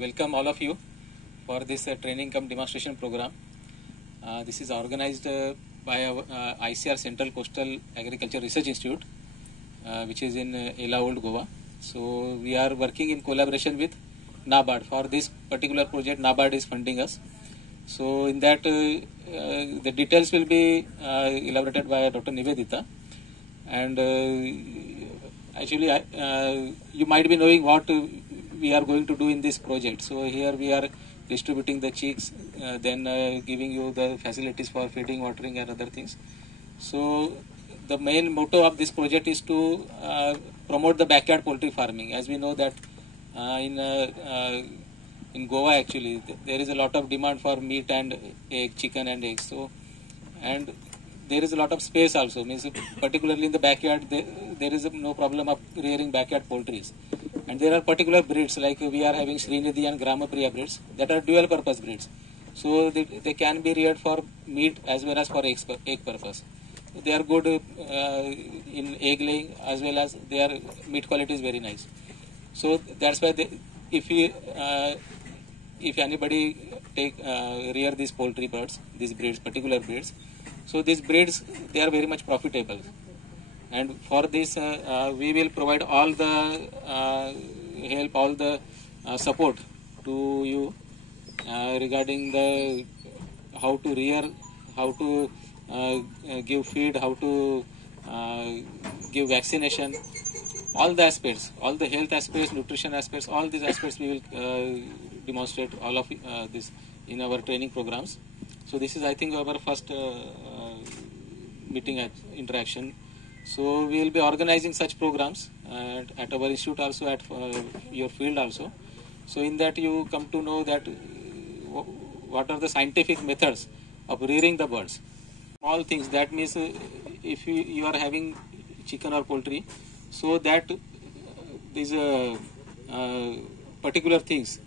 welcome all of you for this training cum demonstration program. This is organized by our ICR Central Coastal Agriculture Research Institute, which is in Ela Old Goa. So we are working in collaboration with NABARD. For this particular project, NABARD is funding us. So in that, the details will be elaborated by Dr. Nivedita. And actually, you might be knowing what we are going to do in this project. So here we are distributing the chicks, then giving you the facilities for feeding, watering and other things. So the main motto of this project is to promote the backyard poultry farming. As we know that in Goa actually there is a lot of demand for meat and egg, chicken and eggs. So and there is a lot of space also, means particularly in the backyard there is no problem of rearing backyard poultries. And there are particular breeds like we are having Srinidhi and Gramapriya breeds that are dual purpose breeds. So they can be reared for meat as well as for egg purpose. They are good in egg laying as well as their meat quality is very nice. So that's why if anybody rear these poultry birds, these breeds, particular breeds, so these breeds they are very much profitable. And for this we will provide all the help, all the support to you regarding the how to rear, how to give feed, how to give vaccination, all the aspects, all the health aspects, nutrition aspects, all these aspects we will demonstrate all of this in our training programs. So this is, I think, our first meeting interaction. So we will be organizing such programs at our institute also, at your field also. So in that you come to know that what are the scientific methods of rearing the birds. All things, that means if you are having chicken or poultry, so that these particular things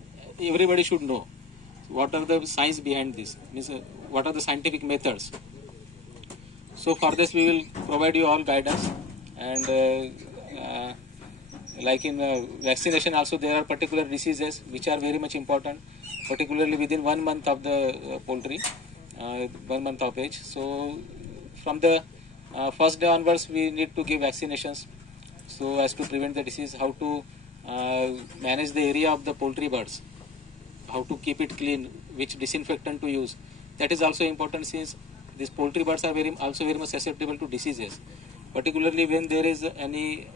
everybody should know. What are the science behind this? Means what are the scientific methods? So for this we will provide you all guidance, and like in vaccination also there are particular diseases which are very much important, particularly within 1 month of the poultry, 1 month of age. So from the first day onwards we need to give vaccinations so as to prevent the disease, how to manage the area of the poultry birds, how to keep it clean, which disinfectant to use. That is also important, since these poultry birds are also very much susceptible to diseases, particularly when there is any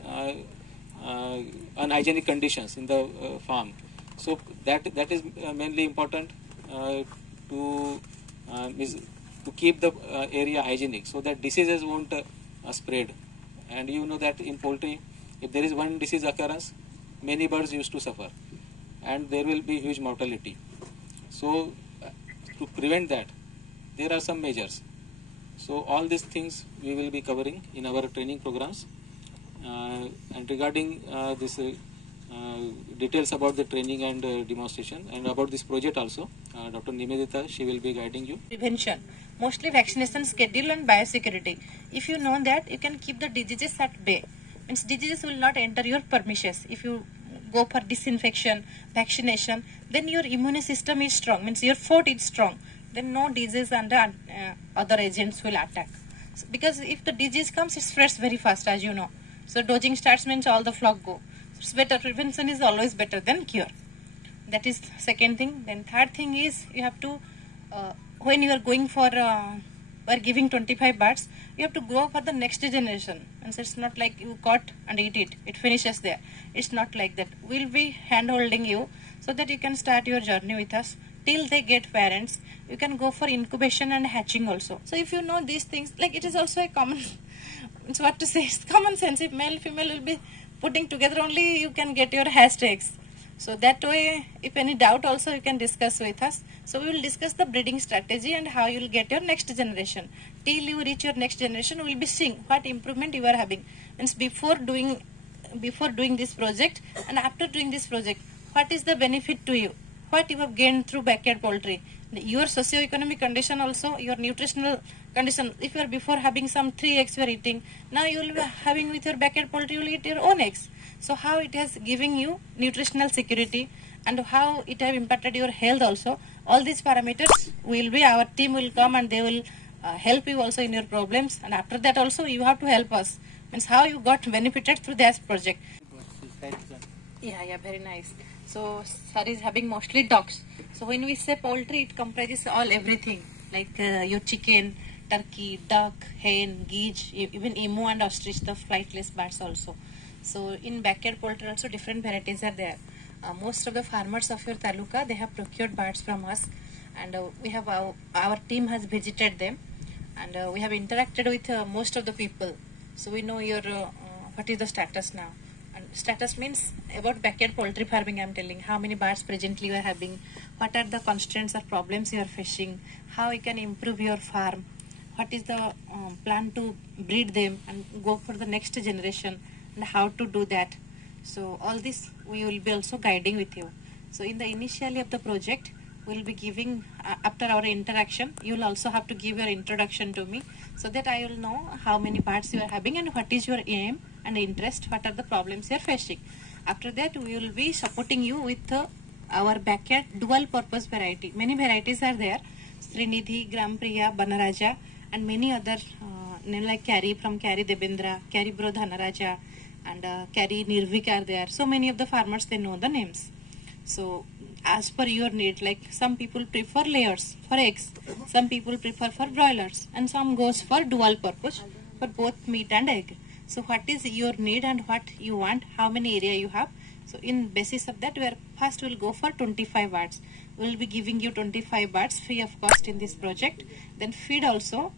unhygienic conditions in the farm. So that is mainly important to keep the area hygienic so that diseases won't spread. And you know that in poultry, if there is one disease occurrence, many birds used to suffer and there will be huge mortality. So to prevent that, there are some measures. So all these things we will be covering in our training programs. And regarding this details about the training and demonstration and about this project also, Dr. Nivedita, she will be guiding you. Prevention, mostly vaccination schedule and biosecurity. If you know that, you can keep the diseases at bay. Means diseases will not enter your premises. If you go for disinfection, vaccination, then your immune system is strong, means your fort is strong. Then no disease and other agents will attack. So, because if the disease comes, it spreads very fast, as you know. So dodging starts means all the flock go. So it's better. Prevention is always better than cure. That is second thing. Then third thing is you have to, when you are going for, or giving 25 birds, you have to grow for the next generation. And so it's not like you caught and eat it. It finishes there. It's not like that. We'll be hand-holding you so that you can start your journey with us till they get parents. You can go for incubation and hatching also. So if you know these things, like it is also a common, it's what to say, it's common sense. If male, female will be putting together, only you can get your hatched eggs. So that way, if any doubt also, you can discuss with us. So we will discuss the breeding strategy and how you will get your next generation. Till you reach your next generation, we will be seeing what improvement you are having. Means before doing this project and after doing this project, what is the benefit to you? What you have gained through backyard poultry? Your socio-economic condition also, your nutritional condition. If you are before having some 3 eggs you are eating, now you will be having with your backyard poultry, you will eat your own eggs. So how it has giving you nutritional security and how it have impacted your health also. All these parameters will be, our team will come and they will help you also in your problems, and after that also you have to help us. Means how you got benefited through this project. Yeah, very nice. So sir is having mostly dogs. So when we say poultry, it comprises all everything like your chicken, turkey, duck, hen, geese, even emu and ostrich, the flightless birds also. So in backyard poultry also different varieties are there. Most of the farmers of your taluka, they have procured birds from us, and we have our team has visited them, and we have interacted with most of the people. So we know your what is the status now. And status means about backyard poultry farming. I am telling how many birds presently you are having, what are the constraints or problems you are facing, how you can improve your farm, what is the plan to breed them and go for the next generation, and how to do that. So all this we will be also guiding with you. So in the initially of the project, we will be giving after our interaction, you will also have to give your introduction to me, so that I will know how many birds you are having and what is your aim and interest, what are the problems you are facing. After that, we will be supporting you with our backyard dual purpose variety. Many varieties are there: Srinidhi, Grampriya, Banaraja, and many other names like Kari from Kari Debendra, Kari Bro Dhanaraja, and Kari Nirvik are there. So many of the farmers, they know the names. So as per your need, like some people prefer layers for eggs, some people prefer for broilers, and some goes for dual purpose for both meat and egg. So what is your need and what you want, how many area you have. So in basis of that, we are first will go for 25 birds. We will be giving you 25 birds free of cost in this project. Then feed also,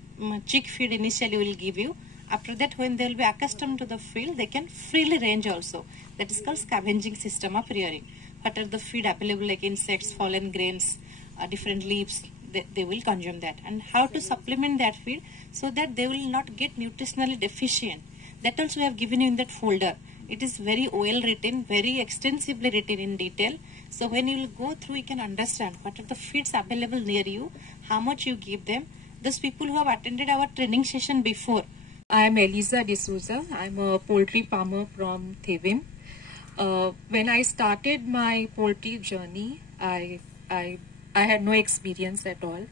chick feed initially we will give you. After that, when they will be accustomed to the field, they can freely range also. That is called scavenging system of rearing. What are the feed available, like insects, fallen grains, different leaves, they will consume that. And how to supplement that feed so that they will not get nutritionally deficient. That also we have given you in that folder. It is very well written, very extensively written in detail. So when you will go through, you can understand what are the feeds available near you, how much you give them. Those people who have attended our training session before. I am Eliza D'Souza. I am a poultry farmer from Thevin. When I started my poultry journey, I had no experience at all,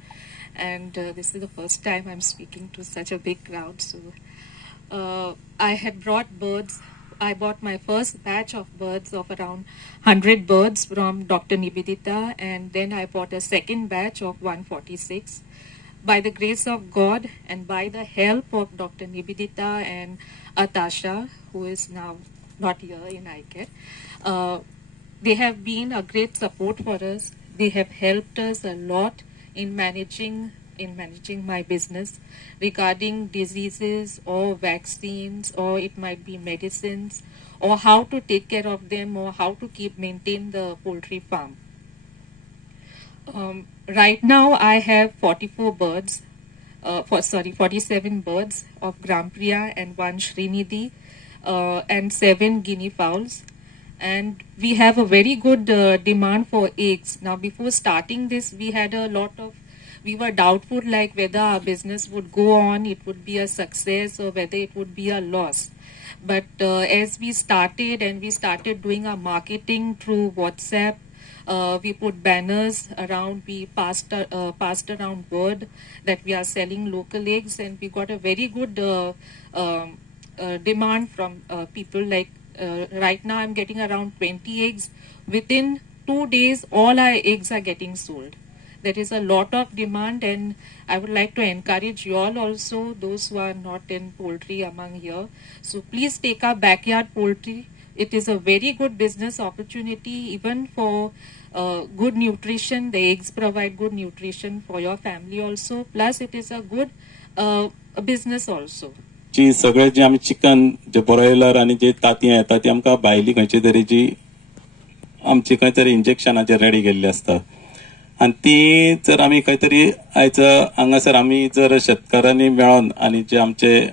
and this is the first time I'm speaking to such a big crowd. So I had brought birds. I bought my first batch of birds of around 100 birds from Dr. Nibidita, and then I bought a second batch of 146. By the grace of God and by the help of Dr. Nibidita and Atasha, who is now not here in ICAT, they have been a great support for us. They have helped us a lot in managing my business regarding diseases or vaccines, or it might be medicines, or how to take care of them, or how to maintain the poultry farm. Right now I have 44 birds, 47 birds of Grampriya and 1 Srinidhi, and 7 guinea fowls. And we have a very good demand for eggs. Now before starting this, we were doubtful like whether our business would go on, it would be a success, or whether it would be a loss. But as we started doing our marketing through WhatsApp, we put banners around, we passed around word that we are selling local eggs, and we got a very good demand from people. Like right now I'm getting around 20 eggs. Within 2 days, all our eggs are getting sold. There is a lot of demand, and I would like to encourage you all also, those who are not in poultry among here. So please take our backyard poultry. It is a very good business opportunity, even for good nutrition. The eggs provide good nutrition for your family also. Plus it is a good business also. जी सगळे जे आमी chicken जे broiler आणि जे तांतयां येता ती आमकां भायली खंयची तरेची आमची खंय तरी इंजेक्शनाचेर रेडी केल्ली आसता, आणि ती जर आमी खंय तरी आयज हांगासर आमी जर शेतकारांनी मेळोन आनी जे आमचे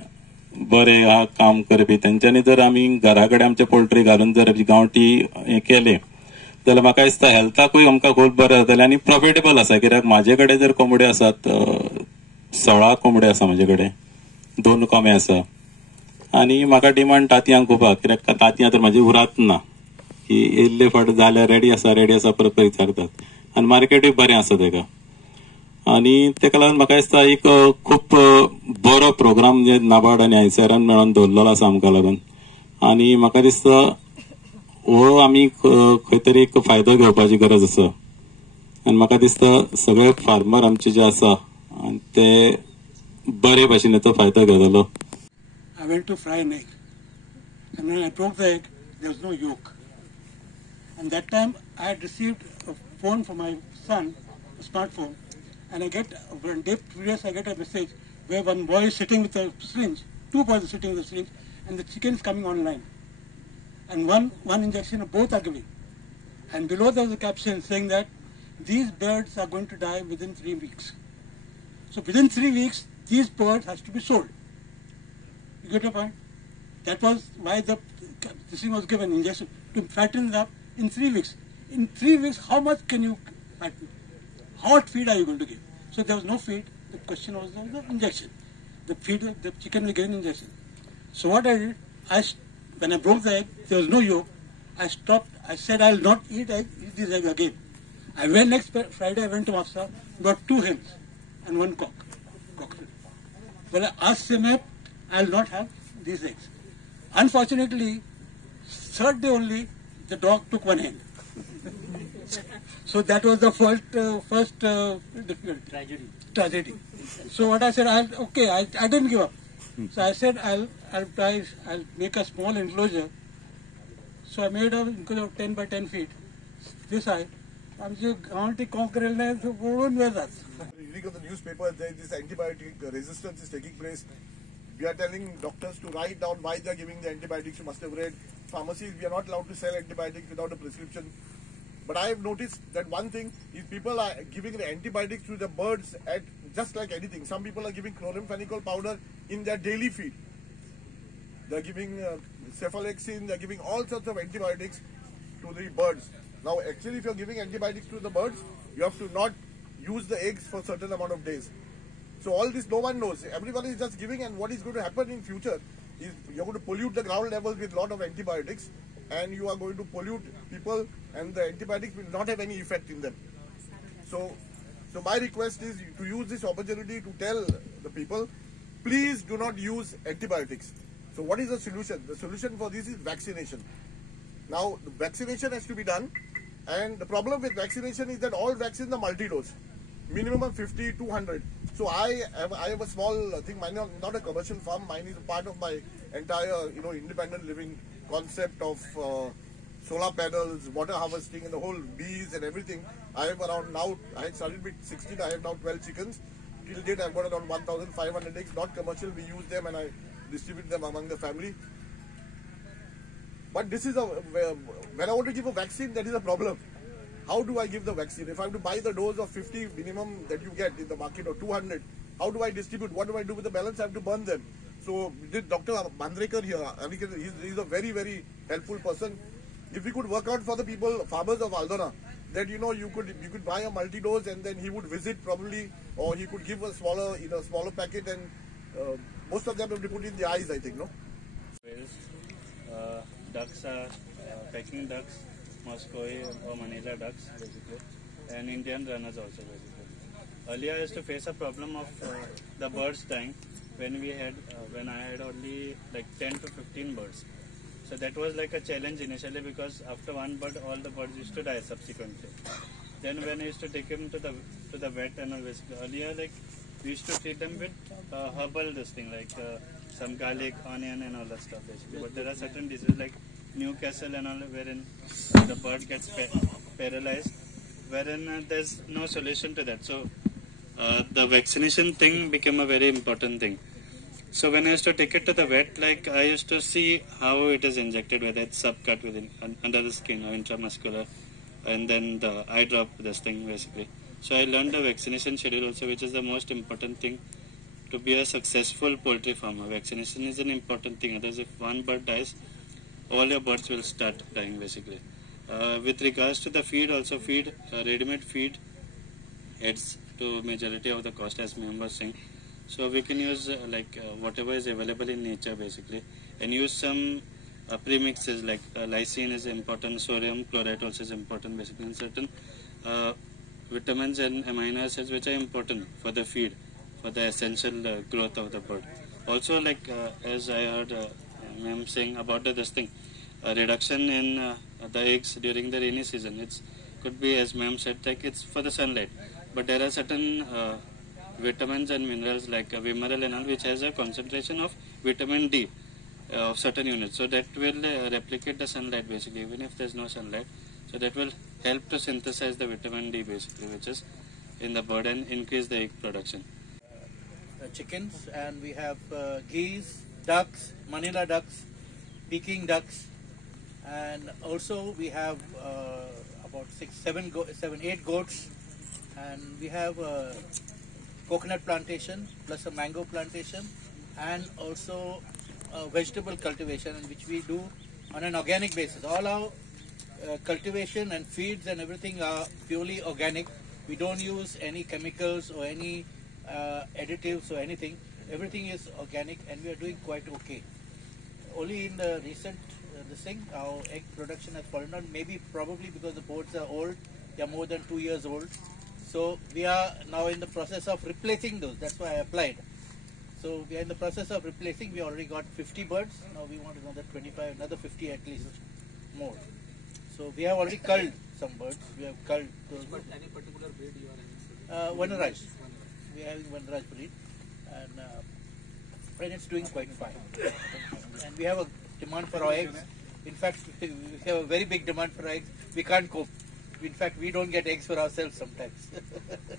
बरे काम करपी तेंच्यांनी जर आमी घरा कडेन आमचे पोल्ट्री घालून जर गांवठी हे केले जाल्यार म्हाका दिसता हेल्थाकूय आमकां खूब बरें जातलें आनी प्रॉफिटेबल आसा. कित्याक म्हाजे कडेन जर कोंबड्यो आसात, 16 कोंबड्यो आसा म्हाजे कडेन, 2 कोंबे आसा, आनी म्हाका डिमांड तांतयांक खूब आसा. कित्याक तांतयां तर म्हाजी उरात ना. की येल्ले फाट जाल्यार रेडी आसा परत विचारतात आनी मार्केटूय बरें आसा तेका. आनी तेका लागून म्हाका दिसता एक खूब बरो प्रोग्राम जे नाबार्ड आनी आयसीआरान मेळोन दवरलेलो आसा आमकां लागून. आनी म्हाका दिसता हो आमी खंय तरी एक फायदो घेवपाची गरज आसा. आनी म्हाका दिसता सगळे फार्मर आमचे जे आसा ते बरे भाशेन हेचो फायदो घेतलो. I went to fry an egg, and when I broke the egg, there was no yolk. And that time I had received a phone from my son, a smartphone, and I get, one day previous I get a message where one boy is sitting with a syringe, two boys are sitting with a syringe, and the chicken is coming online. And one injection of both are giving. And below there was a caption saying that these birds are going to die within 3 weeks. So within 3 weeks, these birds has to be sold. You get your point? That was why this thing was given, injection, to fatten it up in 3 weeks. In 3 weeks, how much can you fatten? How much feed are you going to give? So there was no feed. The question was the injection. The feed, the chicken was given injection. So what I did, when I broke the egg, there was no yolk. I stopped. I said, I will not eat this egg again. I went next Friday, I went to Mafsa, got 2 hens and 1 cock. Well, I asked him, I will not have these eggs. Unfortunately, third day only, the dog took 1 hen. So that was the first tragedy. So what I said, I didn't give up. So I said, I'll make a small enclosure. So I made an enclosure of 10 by 10 feet. This side. आमचे गांवठी कॉन्क्रेल ने पळून वेतात. Reading of the newspaper, this antibiotic resistance is taking place. We are telling doctors to write down why they are giving the antibiotics. You must have read. Pharmacies, we are not allowed to sell antibiotics without a prescription. But I have noticed that one thing is people are giving the antibiotics to the birds at just like anything. Some people are giving chloramphenicol powder in their daily feed. They are giving cephalexin. They are giving all sorts of antibiotics to the birds. Now, actually, if you are giving antibiotics to the birds, you have to not use the eggs for a certain amount of days. So all this no one knows. Everybody is just giving, and what is going to happen in future is you are going to pollute the ground levels with a lot of antibiotics, and you are going to pollute people, and the antibiotics will not have any effect in them. So my request is to use this opportunity to tell the people, please do not use antibiotics. So what is the solution? The solution for this is vaccination. Now, the vaccination has to be done. And the problem with vaccination is that all vaccines are multi-dose, minimum of 50, 200. So I have a small thing, mine is not a commercial farm, mine is part of my entire, independent living concept of solar panels, water harvesting and the whole bees and everything. I have around now, I had started with 16, I have now 12 chickens. Till date I've got around 1,500 eggs, not commercial, we use them and I distribute them among the family. But this is when I want to give a vaccine, that is a problem. How do I give the vaccine? If I have to buy the dose of 50 minimum that you get in the market or 200, how do I distribute? What do I do with the balance? I have to burn them. So did Dr. Mandrekar here, he's a very, very helpful person. If we could work out for the people, farmers of Aldona, that you could buy a multi-dose and then he would visit probably, or he could give a smaller, smaller packet, and most of them have to put in the eyes, I think, no? Ducks are pecking ducks, Muscovy or Manila ducks basically, and Indian runners also basically. Earlier I used to face a problem of the birds dying when I had only like 10 to 15 birds. So that was like a challenge initially, because after one bird all the birds used to die subsequently. Then when I used to take them to the vet, and basically earlier like we used to treat them with herbal some garlic, onion and all that stuff basically. But there are certain diseases like Newcastle and all wherein the bird gets paralyzed, wherein there's no solution to that. So the vaccination thing became a very important thing. So when I used to take it to the vet, like I used to see how it is injected, whether it's subcut under the skin or intramuscular, and then the eye drop, this thing basically. So I learned the vaccination schedule also, which is the most important thing to be a successful poultry farmer. Vaccination is an important thing. Otherwise, if one bird dies, all your birds will start dying basically. With regards to the feed, also ready-made feed adds to majority of the cost, as Ma'am was saying. So we can use whatever is available in nature basically, and use some premixes like lysine is important, sodium chloride also is important basically, and certain vitamins and amino acids which are important for the feed, for the essential growth of the bird. Also, like as I heard ma'am saying about this thing, reduction in the eggs during the rainy season. It could be, as ma'am said, like it's for the sunlight, but there are certain vitamins and minerals like Vimeral and all, which has a concentration of vitamin D of certain units. So that will replicate the sunlight basically, even if there's no sunlight. So that will help to synthesize the vitamin D basically, which is in the bird, and increase the egg production. Chickens, and we have geese, ducks, Manila ducks, Peking ducks, and also we have about 8 goats, and we have a coconut plantation plus a mango plantation, and also vegetable cultivation, which we do on an organic basis. All our cultivation and feeds and everything are purely organic. We don't use any chemicals or any additives or anything. Everything is organic, and we are doing quite okay. Only in the recent our egg production has fallen down, probably because the birds are old. They are more than 2 years old. So we are now in the process of replacing those. That's why I applied. So we are in the process of replacing. We already got 50 birds. Now we want another 25, another 50 at least more. So we have already culled some birds. We have culled those. But any particular breed you are having? Vanaraj. We are having Vanaraj breed, and it's doing quite fine. And we have a demand for our eggs. In fact, we have a very big demand for eggs. We can't cope. In fact, we don't get eggs for ourselves sometimes.